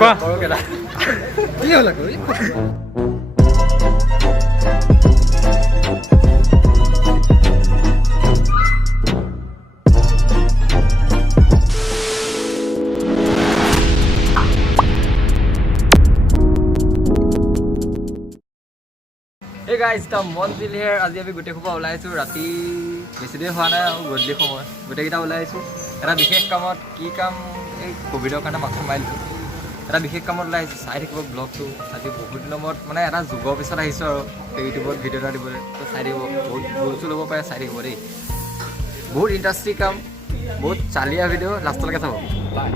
কোৱা কি হ'ল আকৌ Hey guys, the Monzil here. আজি আমি গোটেই খোপা ওলাইছো ৰাতি বেছি দেৰি হোৱা নাই আৰু গধূলি সময় গোটেইকেইটা ওলাইছো এটা বিশেষ কামত কি কাম এই কোভিডৰ কাৰণে মাথা মাৰিলোঁ এটা বিশেষ কামত ওলাইছো চাই থাকিব ব্লগটো আজি বহুত দিনৰ মূৰত মানে এটা যুগৰ পিছত আহিছোঁ আৰু ইউটিউবত ভিডিঅ' এটা দিবলৈ তো চাই থাকিব বহুত ভুলচুল ল'ব পাৰে চাই থাকিব দেই বহুত ইণ্টাৰেষ্টিং কাম বহুত চালিয়া ভিডিঅ' লাষ্টলৈকে চাব বাই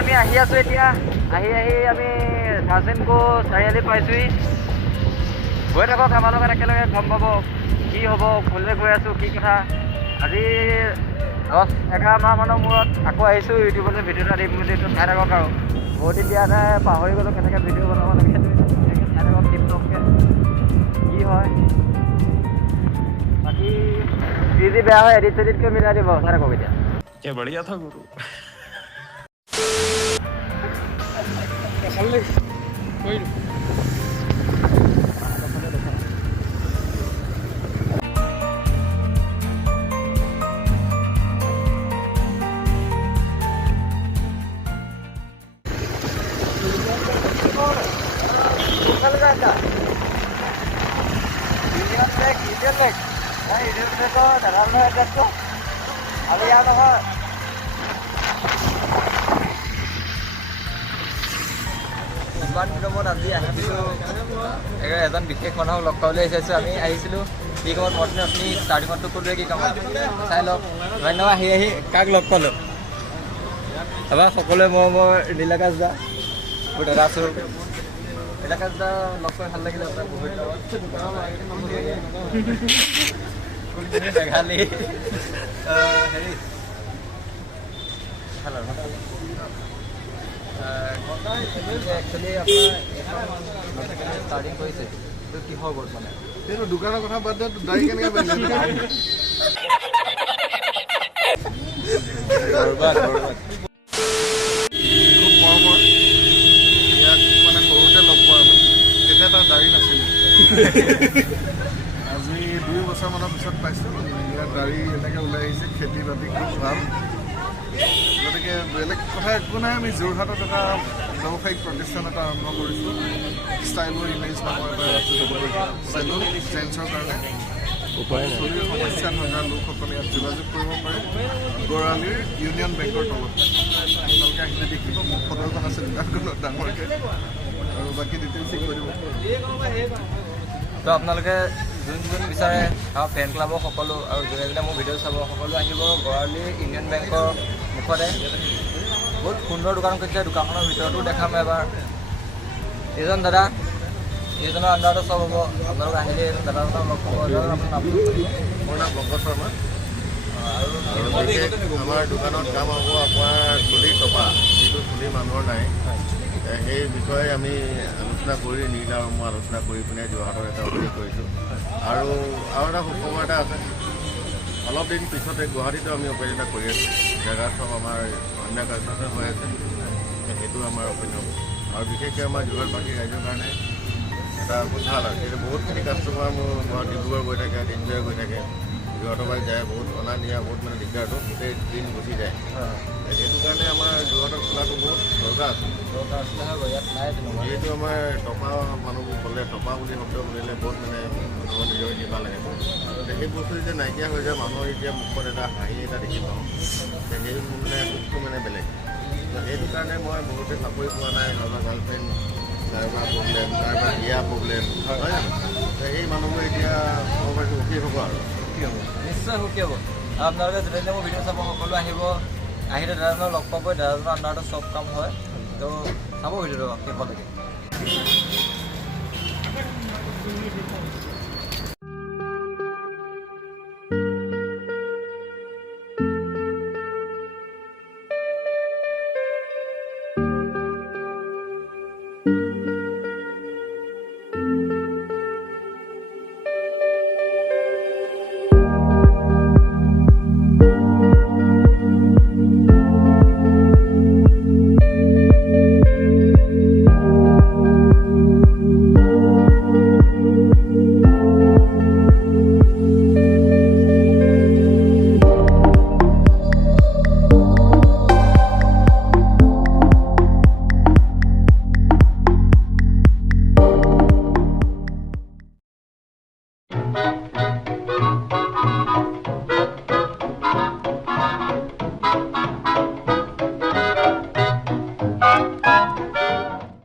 আমি আহি আছোঁ এতিয়া আহি আমি ধাৰচেনকো চাৰিআলি পাইছোঁহি গৈ থাকক আমাৰ লগত একেলগে গম পাব কি হ'ব ক'লৈ গৈ আছোঁ কি কথা আজি 10-11 মাহমানৰ মূৰত আকৌ আহিছোঁ ইউটিউবতে ভিডিঅ' এটা দিম বুলি চাই থাকক আৰু বহুত দিন দিয়া নাই পাহৰি গ'লোঁ কেনেকৈ ভিডিঅ' বনাব লাগে চাই থাকক টিপটপকৈ কি হয় বাকী যি বেয়া হয় এডিট চেডিটকৈ মিলাই দিব চাই থাকক এতিয়া क्या बढ़िया था गुरु ইমান দিনৰ মূৰত আজি আহিছিলোঁ এজন বিশেষ মানুহক লগ পাবলৈ আহিছোঁ আমি আহিছিলোঁ কি কামত মৰ্ণিং আপুনি ষ্টাৰ্টিঙতটো ক'লোৱে কি কামত চাই লওক ধন্যবাদ আহি কাক লগ পালোঁ তাৰপৰা সকলোৱে মই নীলাকাশ দা মোৰ দাদা আছোঁ নীলাকাশ দা লগ কৰি ভাল লাগিলে আপোনাৰ বহুত মেঘালী হেৰি ভাল আৰু একচুৱেলি আপোনাৰ ষ্টাৰ্টিং কৰিছে এইটো কিহৰ ওপৰত মানে এইটো দোকানৰ কথা বাদ দে দাড়ি কেনেকৈ বান্ধিলি খুব মৰমৰ ইয়াক মানে সৰুতে লগ পোৱা আমি তেতিয়া তাৰ দাড়ি নাছিলে আজি 2 বছৰমানৰ পিছত পাইছোঁ ইয়াৰ দাড়ি এনেকৈ ওলাই আহিছে খেতি বাতি খুব ভাল গতিকে বেলেগ কথা একো নাই আমি যোৰহাটত এটা ব্যৱসায়িক প্ৰতিষ্ঠান এটা আৰম্ভ কৰিছোঁ ষ্টাইলৰ ইমেজ নামৰ এটা চেলুন জেন্টছৰ কাৰণে চুলিৰ সমস্যা থকা লোকসকলে ইয়াত যোগাযোগ কৰিব পাৰে গড়আলিৰ ইউনিয়ন বেংকৰ তলত আপোনালোকে আহিলে দেখিব মোৰ ফটোখন আছে দোকানখনত ডাঙৰকৈ আৰু বাকী ডিটেইলছ ঠিক কৰিব তো আপোনালোকে যোন বিচাৰে আমাৰ ফেন ক্লাবৰ সকলো আৰু যোনে যোনে মোৰ ভিডিঅ' চাব সকলো আহিব গড়আলিৰ ইউনিয়ন বেংকৰ মুখতে বহুত সুন্দৰ দোকান কৰিছে দোকানখনৰ ভিতৰতো দেখাম এবাৰ এইজন দাদা এইজনৰ আণ্ডাৰতে চব হ'ব আপোনালোক আহিলে এইজন দাদাজনক লগ পাব আপোনাৰ নামটো মোৰ নাম বংগ শৰ্মা আৰু আমাৰ দোকানত কাম হ'ব আপোনাৰ চুলি টপা যিটো চুলি মানুহৰ নাই সেই বিষয়ে আমি আলোচনা কৰি নীল আৰু মই আলোচনা কৰি পিনে যোৰহাটৰ এটা অভিযোগ কৰিছোঁ আৰু এটা সুখবৰ এটা আছে অলপ দিন পিছতে গুৱাহাটীতো আমি অপেন এটা কৰি আছোঁ জেগা চব আমাৰ অন্য কাৰ্যতে হৈ আছে সেইটো আমাৰ অপেন হ'ব আৰু বিশেষকৈ আমাৰ যোৰহাটবাসী ৰাইজৰ কাৰণে এটা বহুত ভাল আৰু সেইটো বহুতখিনি কাষ্টমাৰ মোৰ ডিব্ৰুগড় গৈ থাকে তিনিচুকীয়া গৈ থাকে যোৰহাটৰ পৰা যায় বহুত অনা নিয়া বহুত মানে দিগদাৰটো গোটেই দিন গুচি যায় সেইটো কাৰণে আমাৰ যোৰহাটত খোলাটো বহুত দৰকাৰ আছে যিহেতু আমাৰ টপা মানুহবোৰ ক'লে টপা বুলি শব্দ শুনিলে বহুত মানে মানুহৰ নিজৰ কিবা লাগে সেই বস্তু যেতিয়া নাইকিয়া হৈ যায় মানুহৰ এতিয়া মুখত এটা হাঁহি এটা দেখি পাওঁ সেই মানে সুখটো মানে বেলেগ সেইটো কাৰণে মই বহুতে চাকৰি পোৱা নাই কাৰোবাৰ গাৰ্লফ্ৰেণ্ড কাৰোবাৰ প্ৰব্লেম কাৰোবাৰ বিয়া প্ৰব্লেম হয় সেই মানুহবোৰ এতিয়া মই পাইছোঁ সুখী হ'ব আৰু সুখী হ'ব নিশ্চয় সুখী হ'ব আপোনালোকে যেতিয়া মোৰ ভিডিঅ' চাব সকলো আহিব আহিলে দাদাজনক লগ পাবই দাদাজনৰ আণ্ডাৰতে চব কাম হয় তো চাব ভিডিঅ'টো শেষলৈকে